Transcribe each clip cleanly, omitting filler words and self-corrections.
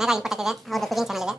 Mega input ಇದೆ, ಅವ್ರದ್ದು cooking channel ಇದೆ.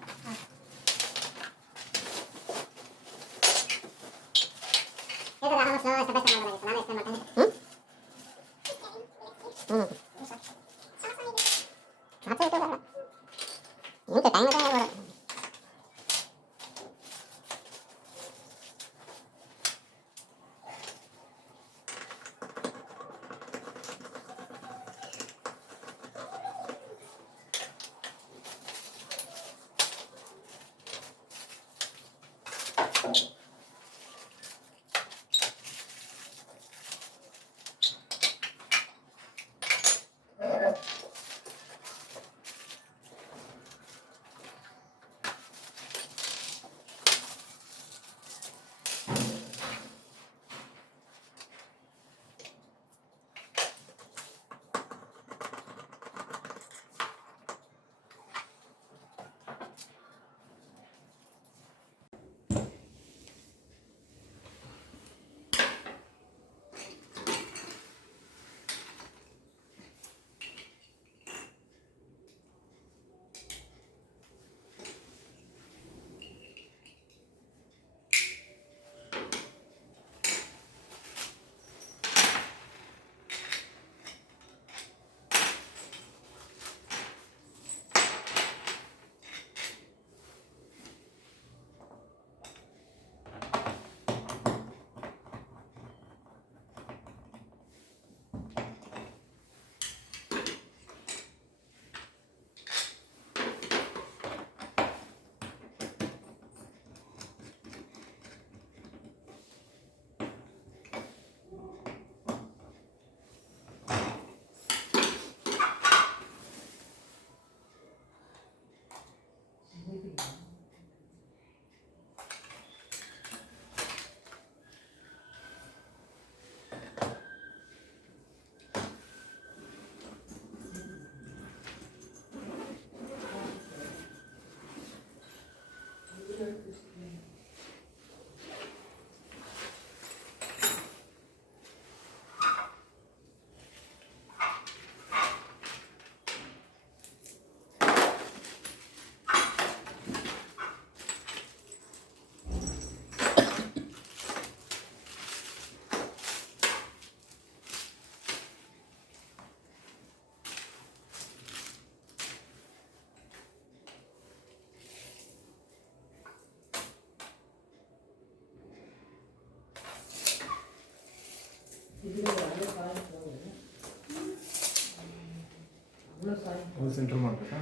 ಟೈಮ್ ಸೆಂಟ್ರ್ ಮಾಡಬೇಕಾ?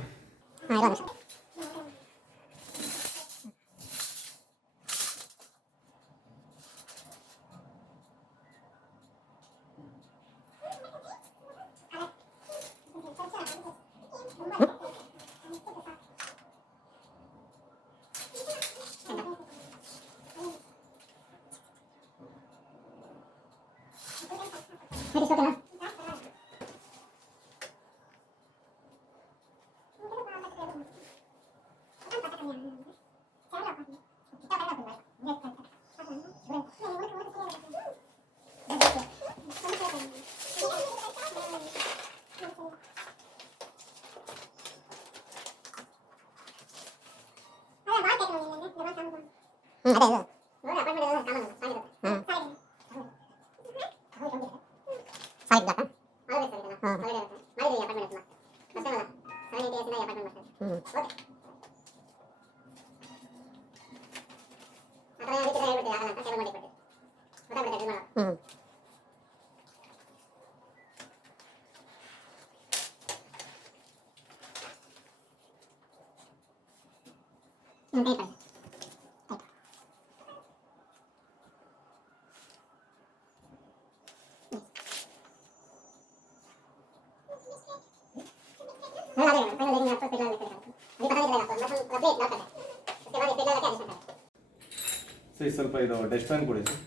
ಸರಿ, ಸ್ವಲ್ಪ ಇದು ಡೆಸ್ಟ್ ಪ್ಯಾನ್ ಕೊಡಿ ಸರ್.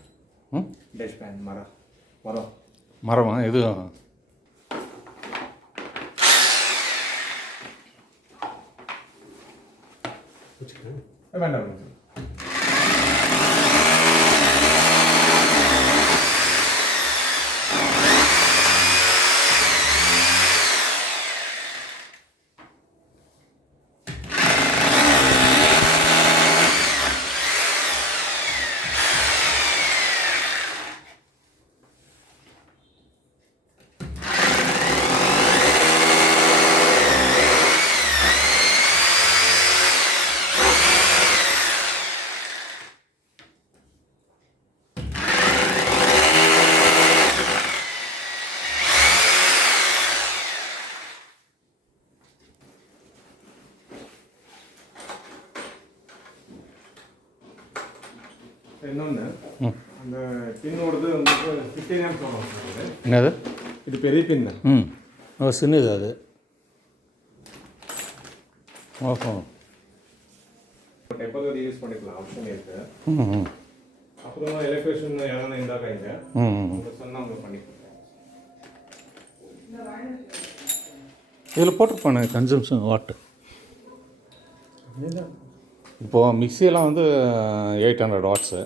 ಡೆಸ್ಟ್ ಪ್ಯಾನ್ ಮರಮ ಇದು വേണ്ട. 15 amps వస్తుంది. என்னது ఇది పెరిగి పిన్. சின்னது அது. ஓஹோ. ಟೆಂಪಲ್ ಯೂಸ್ பண்ணிக்கலாம் ஆப்ஷன் இருக்கு. அப்புறம் எலக்ட்ரிஷியன் யாரான இருந்தா கைங்க. அவங்க சொன்னா அவங்க பண்ணி கொடுப்பாங்க. இதில் போட்டிருப்பானே கன்சம்ஷன் வாட்டு. இப்போது மிக்சியெல்லாம் வந்து 800 வாட்ஸு,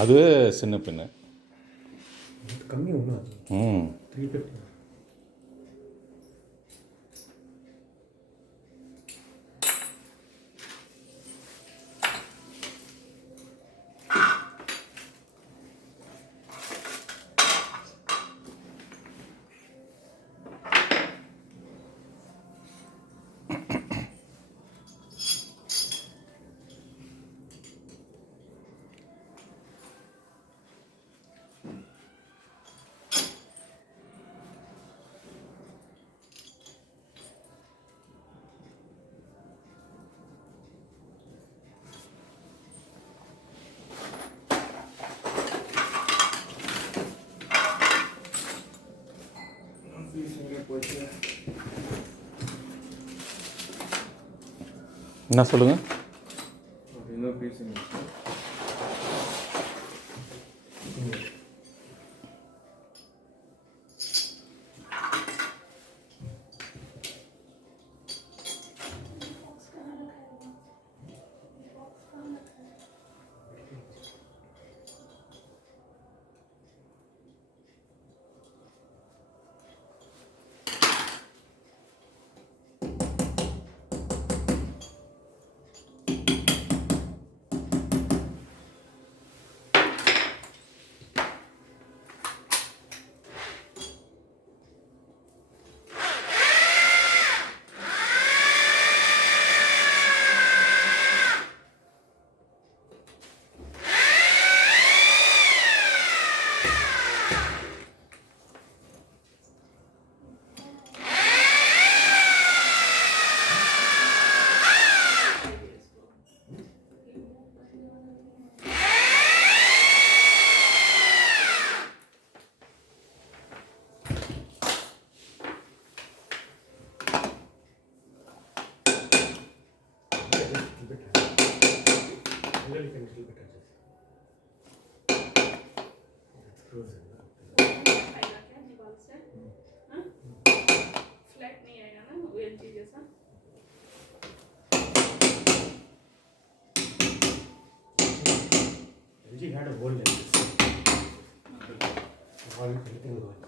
அதுவே சின்ன பின்னு. கம்மி ஒன்றும் 350. என்ன சொல்லுங்கள்? இன்னொரு பீஸ் फ्लैट नहीं आएगा ना OLG जैसा. LG had a wall like this. All everything was.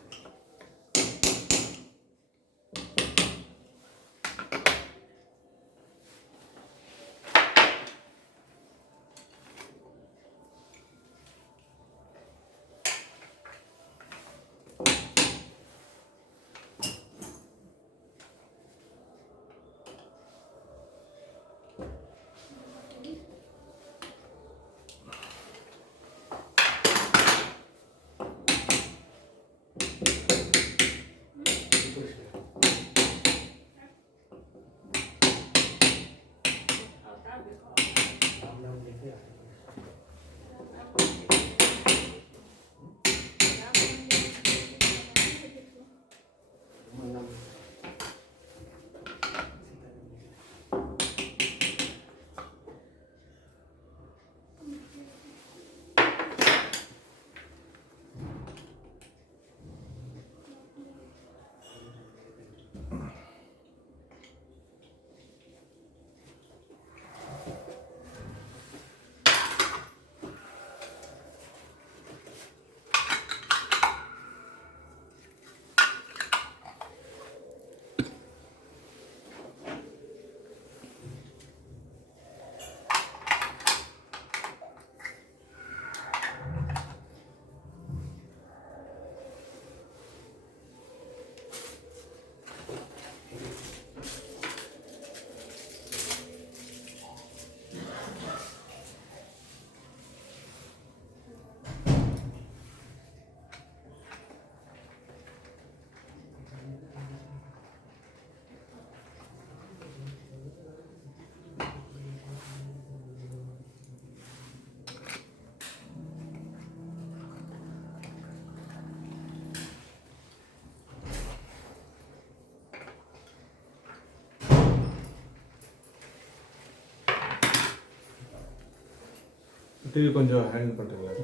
திருப்பி கொஞ்சம் ஹேண்டில் பண்ணுறீங்களா?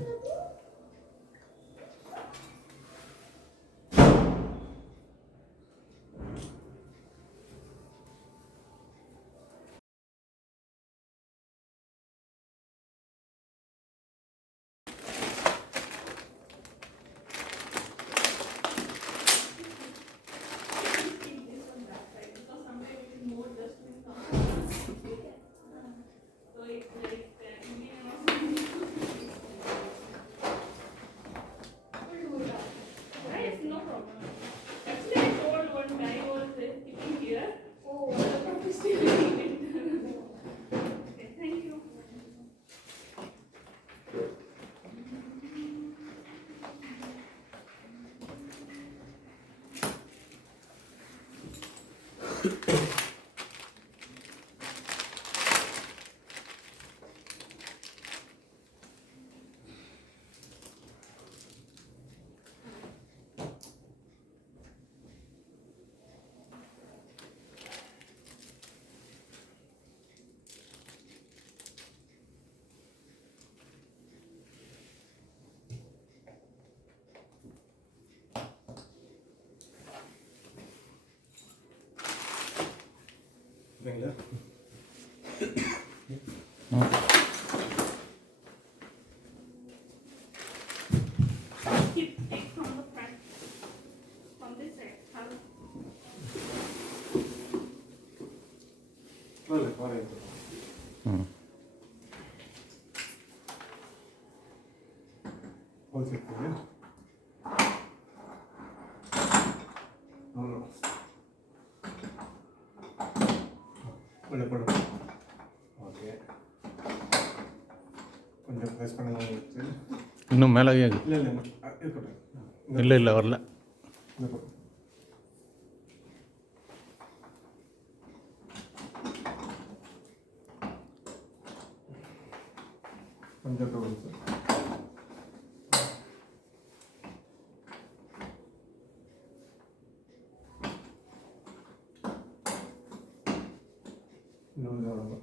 Right, no problem. Actually, I told one guy was sitting here. Oh, the still it. Okay, thank you. இல்லைங்களா? Keep take from the front. From this side. Hello. இல்லை பாருங்க. ம் whole set பண்ணு. அவ்வளோ உள்ள போடு. ஓகே, கொஞ்சம் ப்ரெஸ் பண்ணுங்க வச்சு. இன்னும் மேலே இல்லை இல்லை இருக்கட்டும். இல்லை வரல. இந்த பக்கம். கொஞ்சம் போடுங்க சார். இன்னொன்று அவ்வளோ.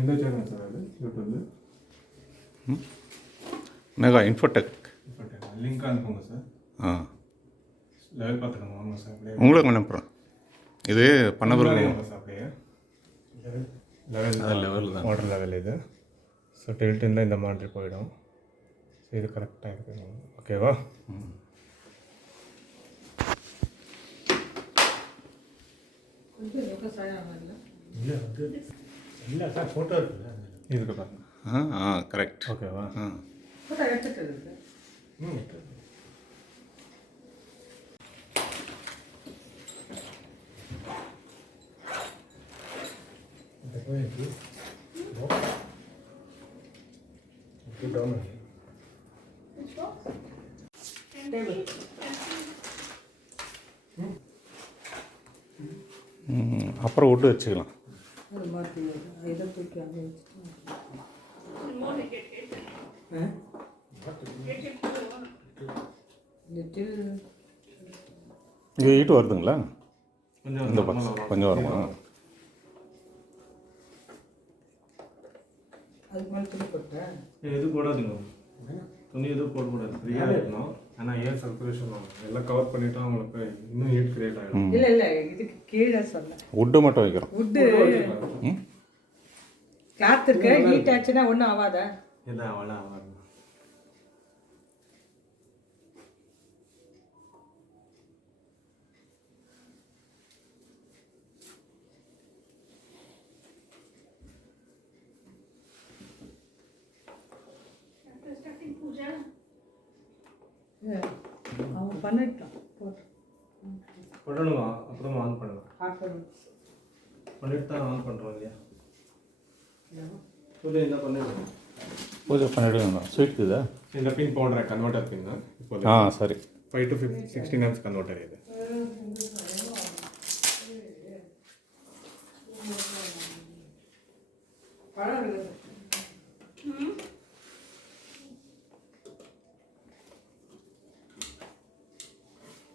எந்த சேனல் சார் அது யூடியூப்ல? Mega Infotech. லிங்க் அனுப்புங்க சார். ஆ லெவல் பார்த்துக்கோங்க. ஆமாம் சார். அப்படியே உங்களுக்கு அனுப்புகிறேன். இது பண்ண பிறகு சார் அப்படியே அது லெவல் தான். வாட்டர் லெவல் இது. ஸோ டில்ட் இருந்தால் இந்த மாதிரி போயிடும். ஸோ இது கரெக்டாக இருக்குது. ஓகேவா? இல்லை அது இல்லை சார் ஃபோட்டோ இருக்குல்ல இதுக்கு பாருங்க. கரெக்ட். ஓகேவா? ஃபோட்டோ எடுத்துட்டு இருக்கு. Down Which box? Table. அப்புறம் விட்டு வச்சுக்கலாம். More like it. இங்கே ஹீட்டு வருதுங்களா? கொஞ்சம் இந்த பாக்ஸ் கொஞ்சம் வருமா? எது போடாதீங்க. துணி எதுவும் போடக்கூடாது. ஃப்ரீயாக இருக்கணும். ஆனால் ஏன் சர்க்குலேஷன் எல்லாம் கவர் பண்ணிட்டா அவங்களுக்கு இன்னும் ஹீட் கிரியேட் ஆகிடும். இல்லை இல்லை இதுக்கு கீழே சொல்ல வுட்டு மட்டும் வைக்கிறோம். வுட்டு கிளாத் இருக்கு. ஹீட் ஆச்சுன்னா ஒன்றும் ஆகாதா? இல்லை அவ்வளோ ஆகாது. After starting puja. அவங்க பண்ணிட்டோம் போட்டு பண்ணணுமா அப்புறமா ஆன் பண்ணலாம் ஆஃப்டர்நூன் பண்ணிட்டு தான் ஆன் பண்ணுறோம் இல்லையா சொல்லி என்ன பண்ணிடுவோம் பூஜை பண்ணிவிடுங்க ஸ்வீட் இதா இந்த பின் போடுறேன் கன்வெர்ட்டர் பின் தான் இப்போ ஆ சரி 5 to 16 amps கன்வெர்ட்டர் இது பழம் இருக்குது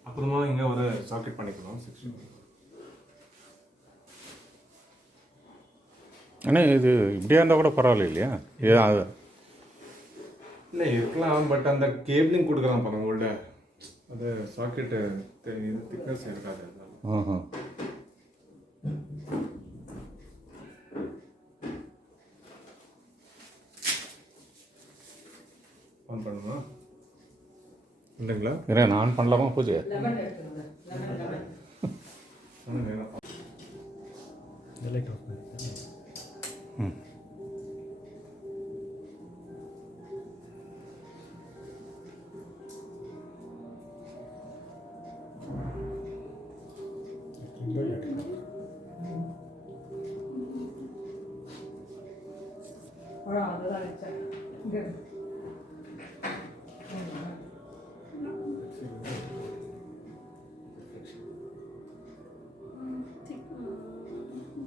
அப்புறமா இங்கே ஒரு சாக்கெட் பண்ணிக்கணும் 16 ஏன்னா இது இப்படியா இருந்தால் கூட பரவாயில்ல இல்லையா இது அது இல்லை இருக்கலாம் பட் அந்த கேபிளிங் கொடுக்குறான் பாருங்க உள்ள அது சாக்கெட்டு இது திக்னஸ் இருக்காது அதனால ஆஹா ஆன் பண்ணுமா இல்லைங்களா ஏன்னா நான் பண்ணலாமா பூஜை லெமன் எடுத்துருங்க லெமன் வேணும் லைட் ஆஃப் பண்ணி ம் பழம் அதுதான் வச்சேன் இங்கே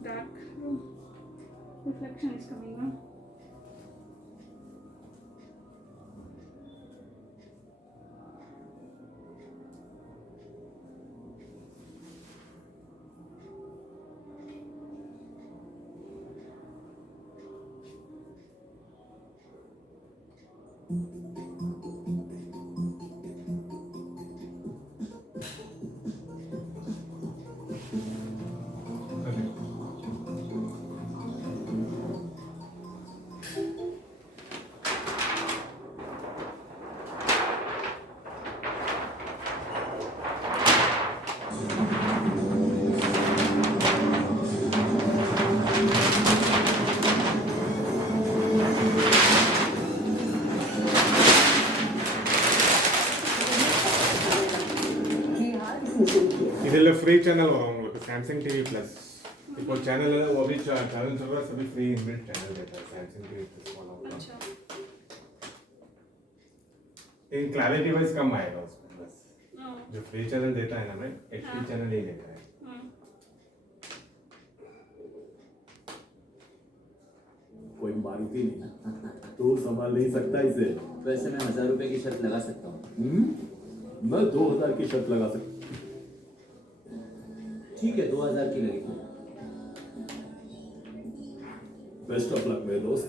Dark reflection is coming on. இதில் ஃப்ரீ சேனல் வரும் உங்களுக்கு சாம்சங் டிவி ப்ளஸ் இப்போ चैनल है वो भी चैनल चल रहा है सभी फ्री इनबिल्ट चैनल देता है सैमसंग टीवी प्लस वाला होगा अच्छा लेकिन क्लैरिटी वाइज कम आएगा उसमें बस हाँ जो फ्री चैनल देता है ना मैं एचडी हाँ। चैनल ही देता है हाँ कोई मारुति नहीं ना तू संभाल नहीं सकता इसे। वैसे मैं 1000 रुपए की शर्त लगा सकता हूँ। मैं 2000 की शर्त लगा सकता ठीक है 2000 की लगेगी। बेस्ट ऑफ लक मेरे दोस्त।